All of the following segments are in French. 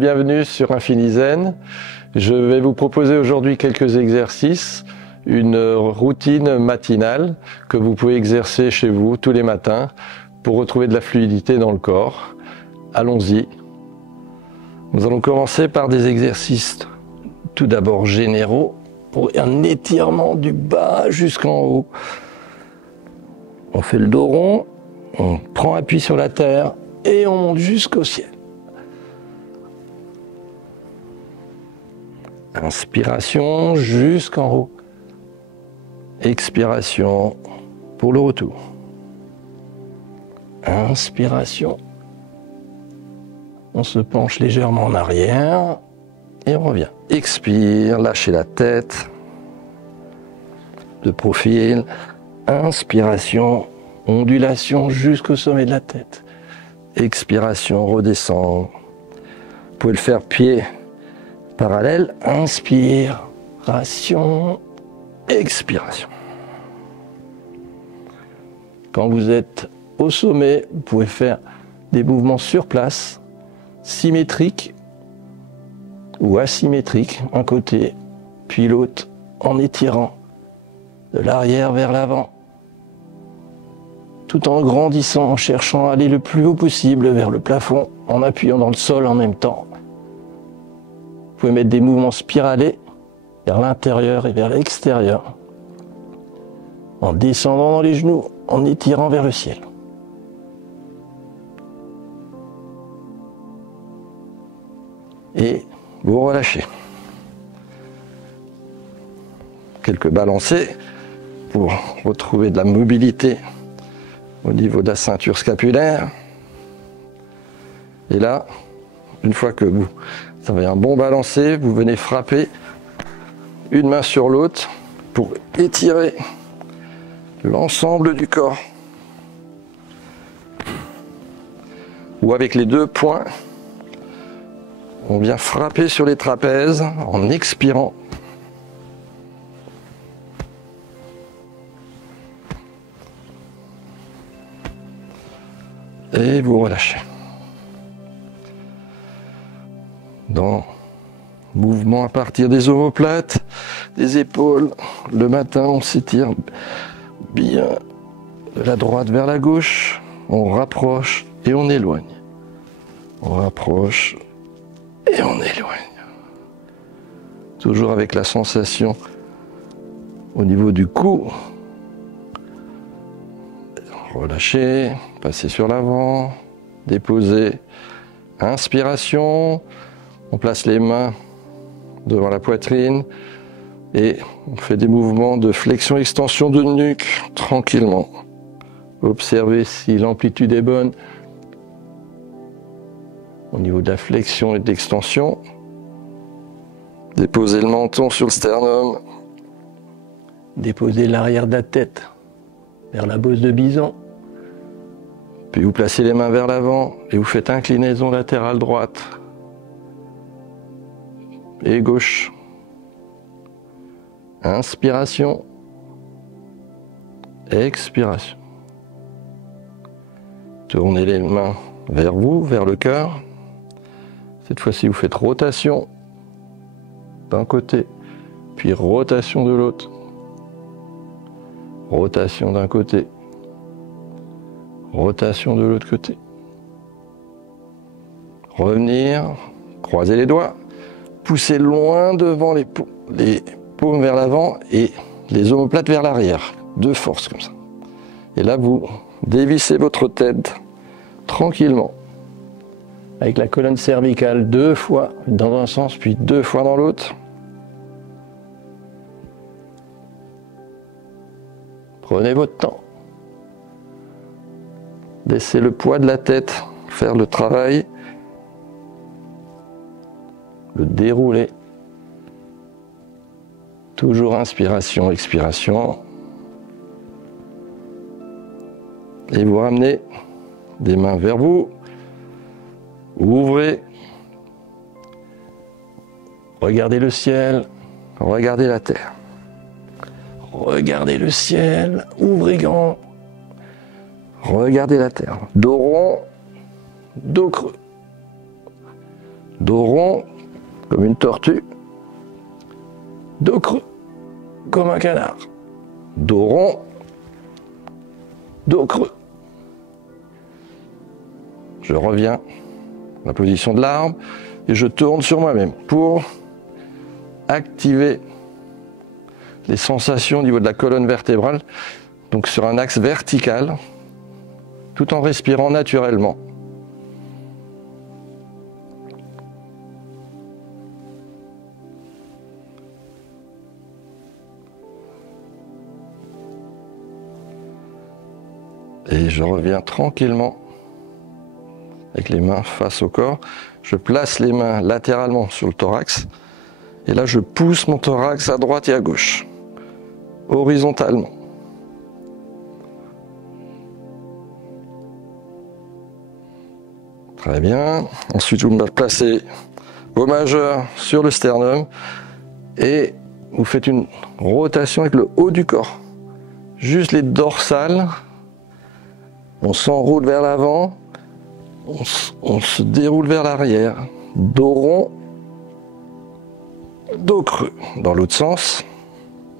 bienvenue sur InfiniZen. Je vais vous proposer aujourd'hui quelques exercices, une routine matinale que vous pouvez exercer chez vous tous les matins pour retrouver de la fluidité dans le corps. Allons-y. Nous allons commencer par des exercices tout d'abord généraux pour un étirement du bas jusqu'en haut. On fait le dos rond, on prend appui sur la terre et on monte jusqu'au ciel. Inspiration jusqu'en haut. Expiration pour le retour. Inspiration. On se penche légèrement en arrière et on revient. Expire, lâchez la tête. De profil. Inspiration, ondulation jusqu'au sommet de la tête. Expiration, redescend. Vous pouvez le faire pied parallèle. Inspiration, expiration. Quand vous êtes au sommet, vous pouvez faire des mouvements sur place, symétriques ou asymétriques, un côté puis l'autre, en étirant de l'arrière vers l'avant, tout en grandissant, en cherchant à aller le plus haut possible vers le plafond, en appuyant dans le sol en même temps. Vous pouvez mettre des mouvements spiralés vers l'intérieur et vers l'extérieur, en descendant dans les genoux, en étirant vers le ciel. Et vous relâchez. Quelques balancés pour retrouver de la mobilité au niveau de la ceinture scapulaire. Et là, une fois que vous avez un bon balancé, vous venez frapper une main sur l'autre pour étirer l'ensemble du corps. Ou avec les deux poings, on vient frapper sur les trapèzes en expirant. Et vous relâchez. Dans mouvement à partir des omoplates, des épaules, le matin on s'étire bien de la droite vers la gauche, on rapproche et on éloigne. On rapproche et on éloigne. Toujours avec la sensation au niveau du cou. Relâchez, passez sur l'avant, déposez. Inspiration, on place les mains devant la poitrine et on fait des mouvements de flexion-extension de nuque tranquillement. Observez si l'amplitude est bonne au niveau de la flexion et de l'extension. Déposez le menton sur le sternum. Déposez l'arrière de la tête vers la bosse de bison. Puis vous placez les mains vers l'avant et vous faites inclinaison latérale droite et gauche. Inspiration. Expiration. Tournez les mains vers vous, vers le cœur. Cette fois-ci, vous faites rotation d'un côté, puis rotation de l'autre. Rotation d'un côté, rotation de l'autre côté. Revenir, croiser les doigts, pousser loin devant les paumes vers l'avant et les omoplates vers l'arrière. De force comme ça. Et là, vous dévissez votre tête tranquillement. Avec la colonne cervicale 2 fois dans un sens, puis 2 fois dans l'autre. Prenez votre temps. Laissez le poids de la tête faire le travail, le dérouler. Toujours inspiration, expiration. Et vous ramenez des mains vers vous. Ouvrez. Regardez le ciel. Regardez la terre. Regardez le ciel. Ouvrez grand. Regardez la terre. Dos rond. Dos creux. dos rond, comme une tortue, dos creux, comme un canard, dos rond, dos creux. Je reviens à la position de l'arbre et je tourne sur moi-même pour activer les sensations au niveau de la colonne vertébrale, donc sur un axe vertical, tout en respirant naturellement. Et je reviens tranquillement avec les mains face au corps. Je place les mains latéralement sur le thorax. Et là, je pousse mon thorax à droite et à gauche, horizontalement. Très bien. Ensuite, vous placez vos majeurs sur le sternum et vous faites une rotation avec le haut du corps. Juste les dorsales. On s'enroule vers l'avant, on se déroule vers l'arrière. Dos rond, dos creux. Dans l'autre sens,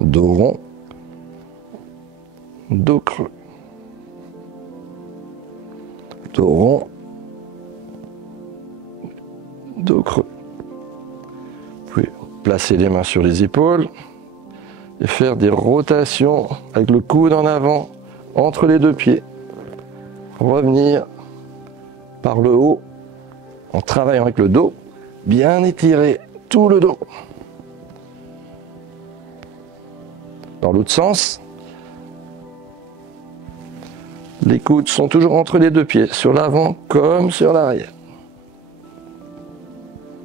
dos rond, dos creux. Dos rond, dos creux. Vous pouvez placer les mains sur les épaules et faire des rotations avec le coude en avant entre les deux pieds. Revenir par le haut en travaillant avec le dos, bien étirer tout le dos. Dans l'autre sens, les coudes sont toujours entre les deux pieds, sur l'avant comme sur l'arrière.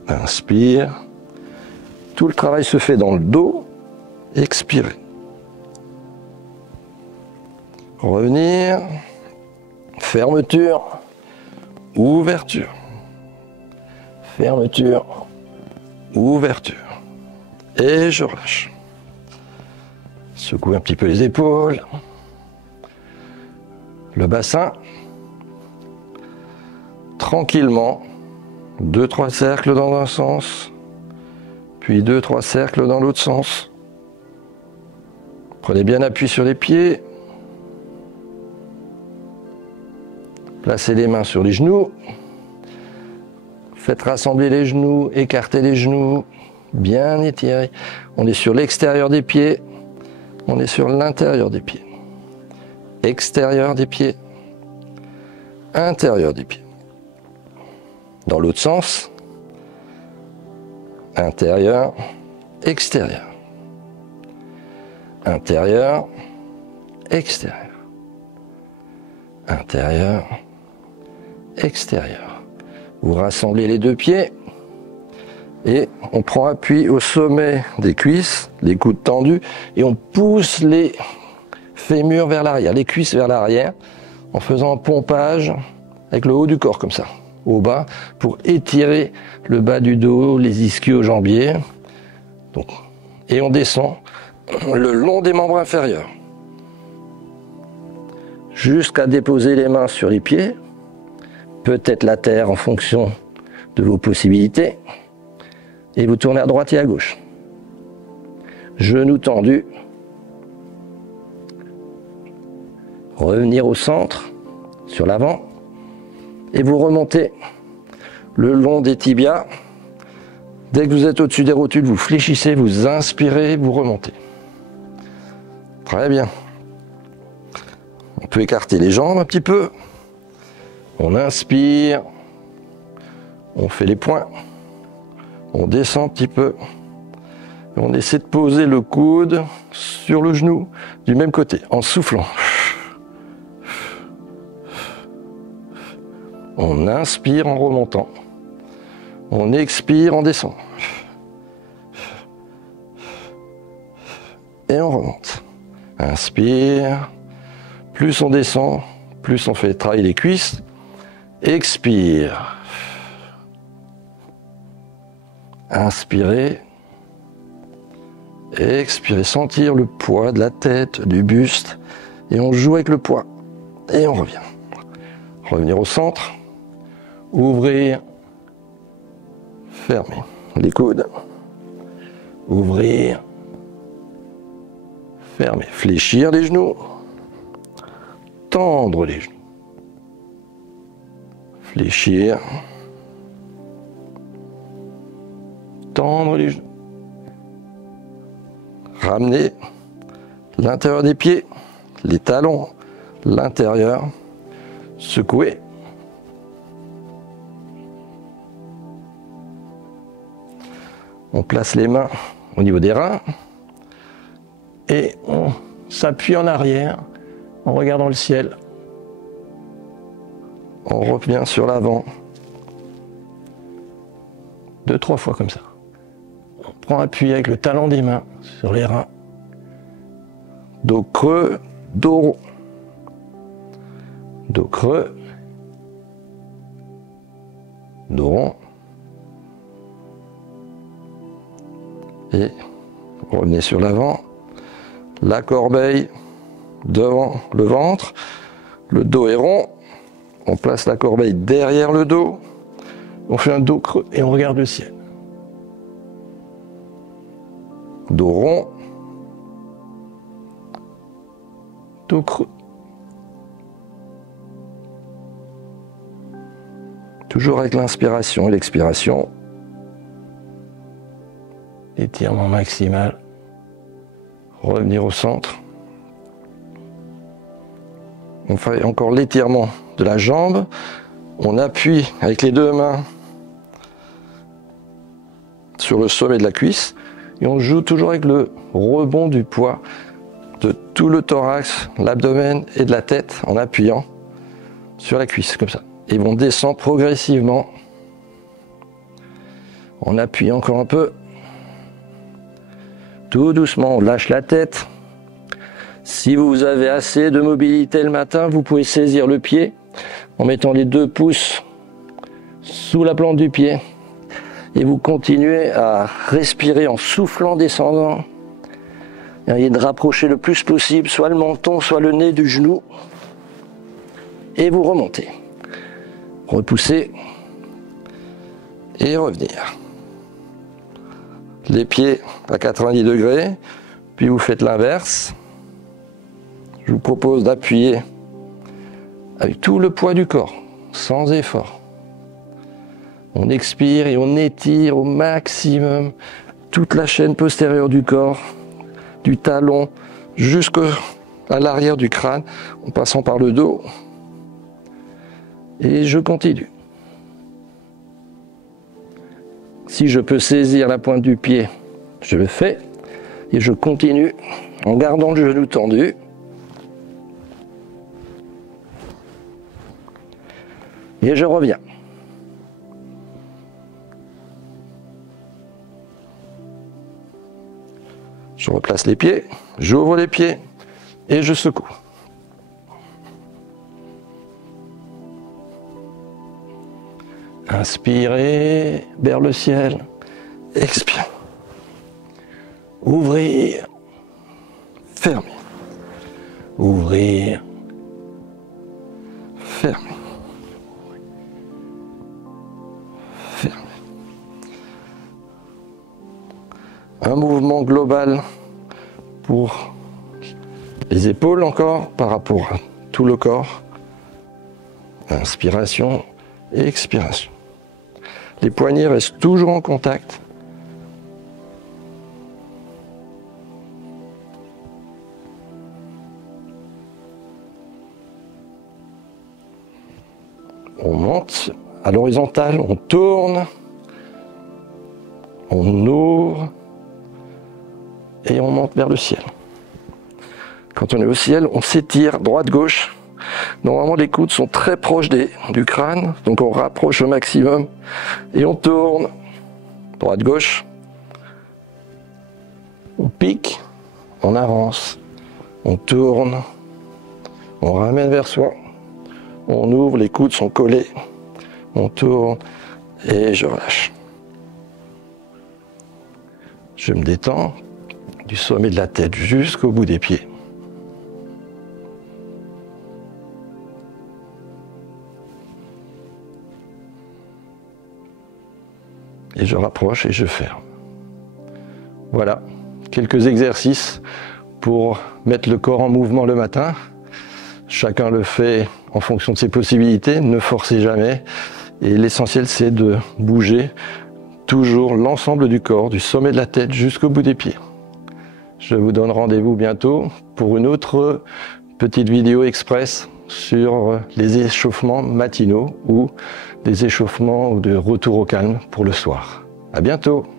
Inspire, tout le travail se fait dans le dos, expirez. Revenir. Fermeture, ouverture, fermeture, ouverture. Et je relâche. Secoue un petit peu les épaules, le bassin. Tranquillement, 2-3 cercles dans un sens, puis 2-3 cercles dans l'autre sens. Prenez bien appui sur les pieds. Placez les mains sur les genoux. Faites rassembler les genoux, écartez les genoux, bien étirez. On est sur l'extérieur des pieds, on est sur l'intérieur des pieds. Extérieur des pieds, intérieur des pieds. Dans l'autre sens, intérieur, extérieur. Intérieur, extérieur. Intérieur, extérieur. Vous rassemblez les deux pieds et on prend appui au sommet des cuisses, les coudes tendus, et on pousse les fémurs vers l'arrière, les cuisses vers l'arrière, en faisant un pompage avec le haut du corps comme ça, au bas, pour étirer le bas du dos, les ischio-jambiers. Donc, et on descend le long des membres inférieurs, jusqu'à déposer les mains sur les pieds, peut-être la terre en fonction de vos possibilités, et vous tournez à droite et à gauche. Genoux tendus, revenir au centre, sur l'avant, et vous remontez le long des tibias. Dès que vous êtes au-dessus des rotules, vous fléchissez, vous inspirez, vous remontez. Très bien. On peut écarter les jambes un petit peu. On inspire. On fait les poings. On descend un petit peu. Et on essaie de poser le coude sur le genou du même côté, en soufflant. On inspire en remontant. On expire en descendant. Et on remonte. Inspire. Plus on descend, plus on fait travailler les cuisses. Expire. Inspirez. Expirez. Sentir le poids de la tête, du buste. Et on joue avec le poids. Et on revient. Revenir au centre. Ouvrir. fermer les coudes, ouvrir, fermer, fléchir les genoux, tendre les genoux, fléchir, tendre les genoux, ramener l'intérieur des pieds, les talons, l'intérieur, secouer. On place les mains au niveau des reins et on s'appuie en arrière en regardant le ciel. On revient sur l'avant 2-3 fois comme ça. On prend appui avec le talon des mains sur les reins. Dos creux, dos rond. Dos creux, dos rond. Et revenez sur l'avant. La corbeille devant le ventre. Le dos est rond. On place la corbeille derrière le dos. On fait un dos creux et on regarde le ciel. Dos rond. Dos creux. Toujours avec l'inspiration et l'expiration. Étirement maximal. Revenir au centre. On fait encore l'étirement de la jambe. On appuie avec les deux mains sur le sommet de la cuisse. Et on joue toujours avec le rebond du poids de tout le thorax, l'abdomen et de la tête en appuyant sur la cuisse, comme ça. Et on descend progressivement. On appuie encore un peu. Tout doucement, on lâche la tête. Si vous avez assez de mobilité le matin, vous pouvez saisir le pied en mettant les 2 pouces sous la plante du pied. Et vous continuez à respirer en soufflant, descendant. Essayez de rapprocher le plus possible, soit le menton, soit le nez du genou. Et vous remontez. Repoussez. Et revenir. Les pieds à 90 degrés. Puis vous faites l'inverse. Je vous propose d'appuyer avec tout le poids du corps, sans effort. On expire et on étire au maximum toute la chaîne postérieure du corps, du talon jusqu'à l'arrière du crâne, en passant par le dos. Et je continue. Si je peux saisir la pointe du pied, je le fais. Et je continue en gardant le genou tendu. Et je reviens. Je replace les pieds, j'ouvre les pieds et je secoue. Inspirez vers le ciel, expirez. Ouvrir, fermer. Ouvrir, fermer. Fermer. Un mouvement global pour les épaules encore par rapport à tout le corps. Inspiration et expiration. Les poignets restent toujours en contact. On monte à l'horizontale, on tourne, on ouvre et on monte vers le ciel. Quand on est au ciel, on s'étire droite-gauche. Normalement, les coudes sont très proches du crâne, donc on rapproche au maximum et on tourne droite-gauche. On pique, on avance, on tourne, on ramène vers soi, on ouvre, les coudes sont collés, on tourne et je relâche. Je me détends du sommet de la tête jusqu'au bout des pieds. et je rapproche et je ferme. Voilà, quelques exercices pour mettre le corps en mouvement le matin. Chacun le fait en fonction de ses possibilités, ne forcez jamais. Et l'essentiel, c'est de bouger toujours l'ensemble du corps, du sommet de la tête jusqu'au bout des pieds. Je vous donne rendez-vous bientôt pour une autre petite vidéo express sur les échauffements matinaux ou des échauffements de retour au calme pour le soir. À bientôt!